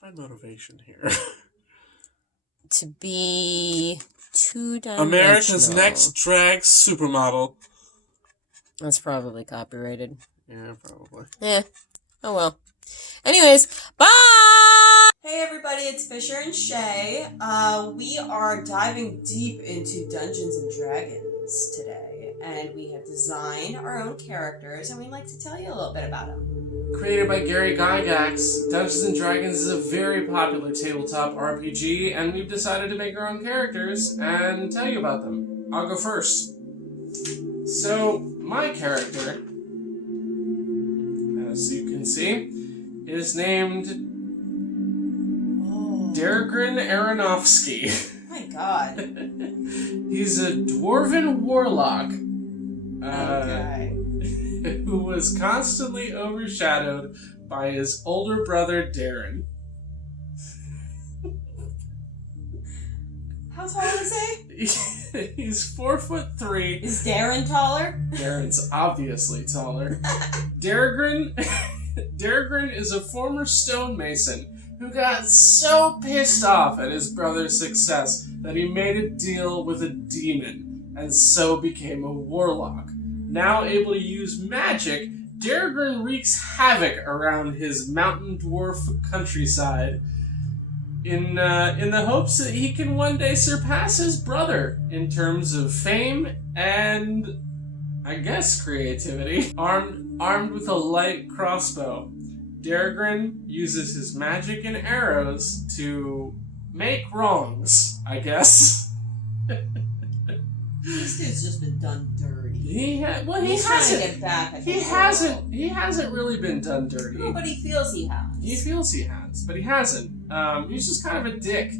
What's my motivation here? To be two-dimensional. America's Next Drag Supermodel. That's probably copyrighted. Yeah, probably. Yeah. Oh well. Anyways, bye! Hey everybody, it's Fisher and Shea. We are diving deep into Dungeons and Dragons today, and we have designed our own characters, and we'd like to tell you a little bit about them. Created by Gary Gygax, Dungeons & Dragons is a very popular tabletop RPG, and we've decided to make our own characters and tell you about them. I'll go first. So, my character, as you can see, is named Dergrin Aronofsky. Oh my god. He's a dwarven warlock. Okay. Who was constantly overshadowed by his older brother, Darren. How tall is he? He's 4'3". Is Darren taller? Darren's obviously taller. Dergrin is a former stonemason who got so pissed off at his brother's success that he made a deal with a demon, and so became a warlock. Now able to use magic, Dergrin wreaks havoc around his mountain dwarf countryside in the hopes that he can one day surpass his brother in terms of fame and, I guess, creativity. Armed with a light crossbow, Dergrin uses his magic and arrows to make wrongs, I guess. This dude's just been done dirty. He's trying to get back. He hasn't really been done dirty. No, but he feels he has. He feels he has, but he hasn't. He's just kind of a dick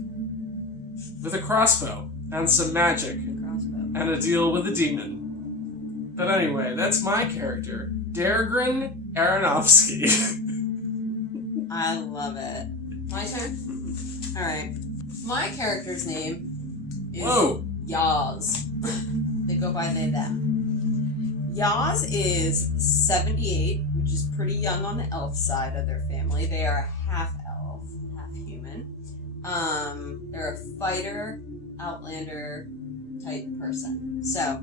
with a crossbow and some magic and a deal with a demon. But anyway, that's my character, Dergrin Aronofsky. I love it. My turn? Alright. My character's name is Yaz. They go by they, them. Yaz is 78, which is pretty young on the elf side of their family. They are half elf, half human. They're a fighter, outlander type person. So,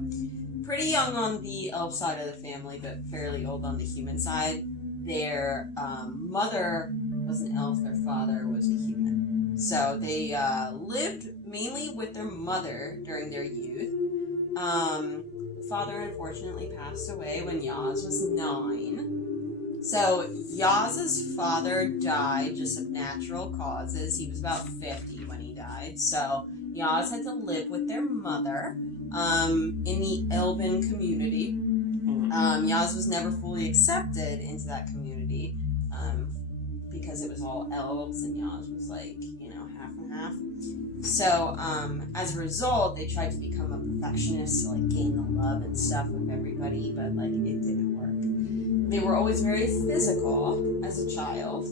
pretty young on the elf side of the family, but fairly old on the human side. Their mother was an elf, their father was a human. So they lived mainly with their mother during their youth. The father unfortunately passed away when Yaz was 9. So Yaz's father died just of natural causes. He was about 50 when he died. So Yaz had to live with their mother in the Elven community. Yaz was never fully accepted into that community because it was all elves and Yaz was like, half and half. So as a result, they tried to become a perfectionist to gain the love and stuff of everybody, but it didn't work. They were always very physical as a child,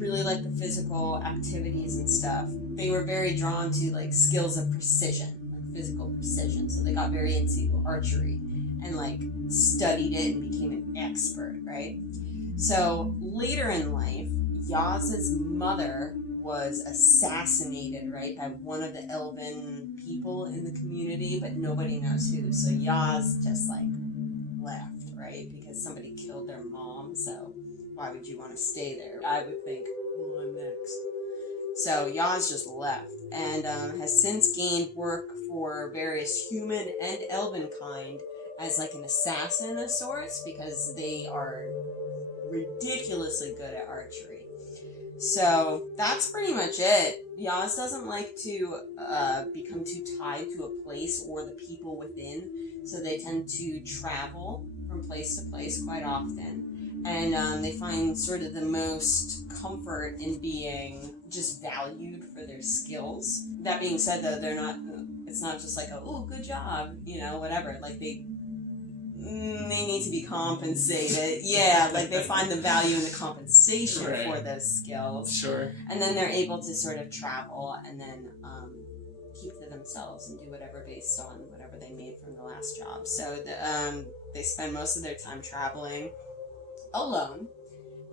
really liked the physical activities and stuff. They were very drawn to skills of precision, physical precision, so they got very into archery and studied it and became an expert, right? So later in life, Yaz's mother was assassinated, right, by one of the elven people in the community, but nobody knows who. So Yaz just left, right, because somebody killed their mom. So why would you want to stay there? I would think, well, I'm next. So Yaz just left and has since gained work for various human and elven kind as an assassin of sorts, because they are ridiculously good at archery. So that's pretty much it. Yaz doesn't like to become too tied to a place or the people within, so they tend to travel from place to place quite often. And they find sort of the most comfort in being just valued for their skills. That being said, though, it's not just oh, good job, whatever. They need to be compensated. Yeah, they find the value in the compensation for those skills. Sure. And then they're able to sort of travel and then keep to themselves and do whatever based on whatever they made from the last job. So they spend most of their time traveling alone.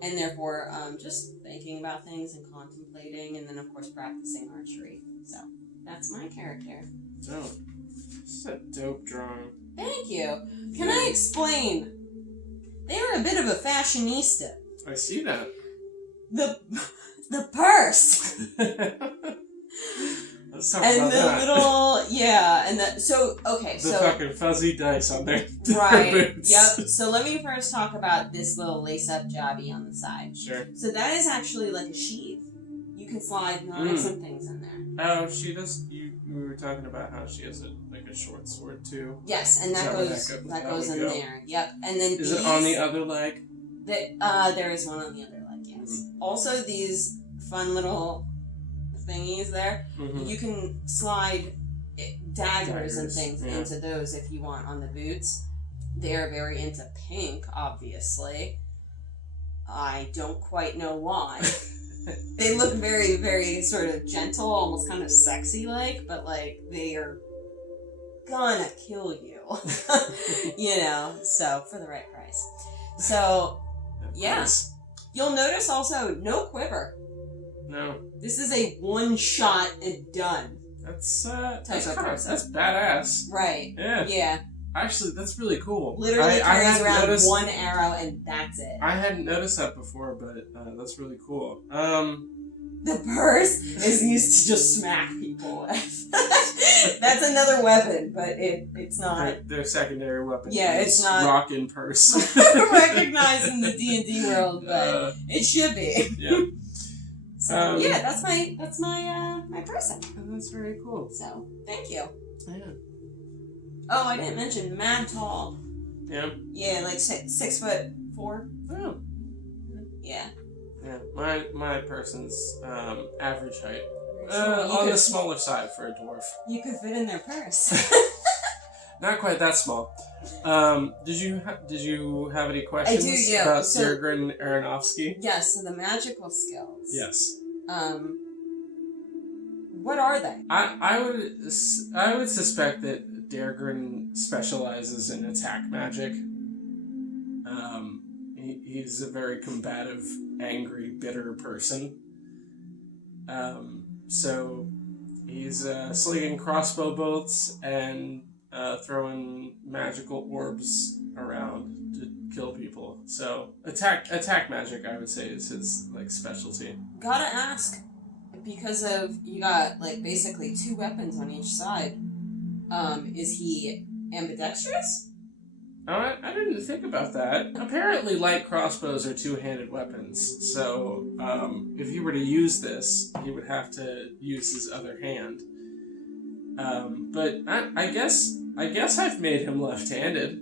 and therefore just thinking about things and contemplating, and then of course practicing archery. So that's my character. Dope. This is a dope drawing. Thank you. Can I explain? They are a bit of a fashionista. I see that. The purse. Let's talk and about the that. little and the fucking fuzzy dice on there. Right. Yep. So let me first talk about this little lace-up jobby on the side. Sure. So that is actually like a sheath. You can slide knives and things in there. Oh, she does. We were talking about how she has a short sword too. Yes, and that goes in there. Yep. And then is it on the other leg? There is one on the other leg. Yes. Mm-hmm. Also, these fun little thingies there. Mm-hmm. You can slide daggers and things into those if you want on the boots. They're very into pink, obviously. I don't quite know why. They look very, very sort of gentle, almost kind of sexy-like, but like they are gonna kill you. So for the right price. So, yes. You'll notice also no quiver. No. This is a one shot and done. That's badass. Right. Yeah. Yeah. Actually, that's really cool. Literally carries around one arrow and that's it. I hadn't noticed that before, but that's really cool. The purse is used to just smack people with. That's another weapon, but it's not. Their secondary weapon. Yeah, it's not rockin' purse. recognized in the D&D world, but it should be. Yeah. So that's my person. Oh, that's very cool. So thank you. Yeah. Oh, I didn't mention mad tall. Yeah. Yeah, like 6'4". Oh. Yeah. Yeah. My person's average height. On the smaller side for a dwarf. You could fit in their purse. Not quite that small. Did you have any questions? I do, yeah. About Sergrin Aronofsky? Yes, so the magical skills. Yes. What are they? I would suspect that Dergrin specializes in attack magic. He's a very combative, angry, bitter person. So he's slinging crossbow bolts and throwing magical orbs around to kill people. So attack magic, I would say, is his specialty. Gotta ask, because you got basically 2 weapons on each side. Is he ambidextrous? Oh, I didn't think about that. Apparently, light crossbows are 2-handed weapons. So if he were to use this, he would have to use his other hand. But I guess I've made him left-handed.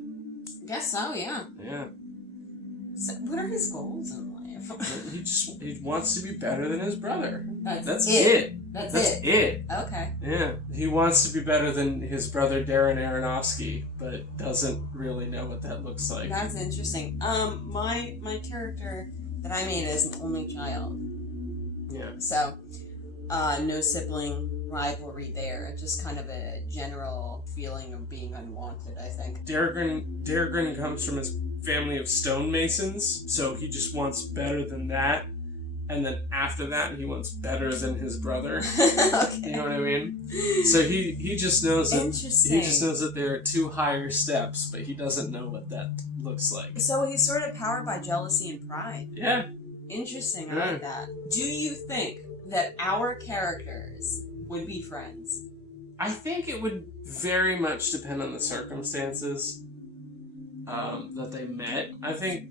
Guess so, yeah. Yeah. So what are his goals in life? He wants to be better than his brother. That's it. That's it. Okay. Yeah. He wants to be better than his brother Darren Aronofsky, but doesn't really know what that looks like. That's interesting. My character that I made is an only child. Yeah. So, no sibling rivalry there. Just kind of a general feeling of being unwanted, I think. Dergrin comes from his family of stonemasons, so he just wants better than that. And then after that, he wants better than his brother. Okay. You know what I mean? So he just knows that Interesting. he just knows that there are 2 higher steps, but he doesn't know what that looks like. So he's sort of powered by jealousy and pride. Yeah. Interesting. I like that. Do you think that our characters would be friends? I think it would very much depend on the circumstances that they met. I think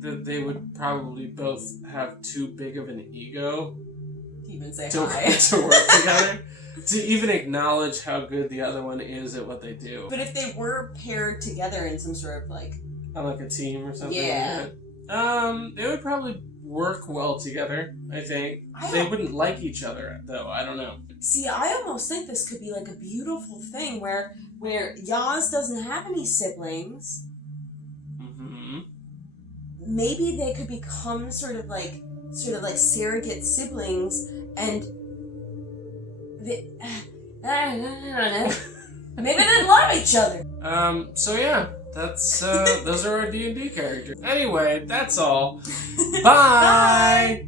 that they would probably both have too big of an ego to even say to work together, to even acknowledge how good the other one is at what they do. But if they were paired together in some sort of on a team or something like that, they would probably work well together, I think. They wouldn't like each other, though. I don't know. See, I almost think this could be a beautiful thing where Yaz doesn't have any siblings. Mm-hmm. Maybe they could become sort of like surrogate siblings, and maybe they love each other. So yeah, That's those are our D&D characters. Anyway, that's all. Bye.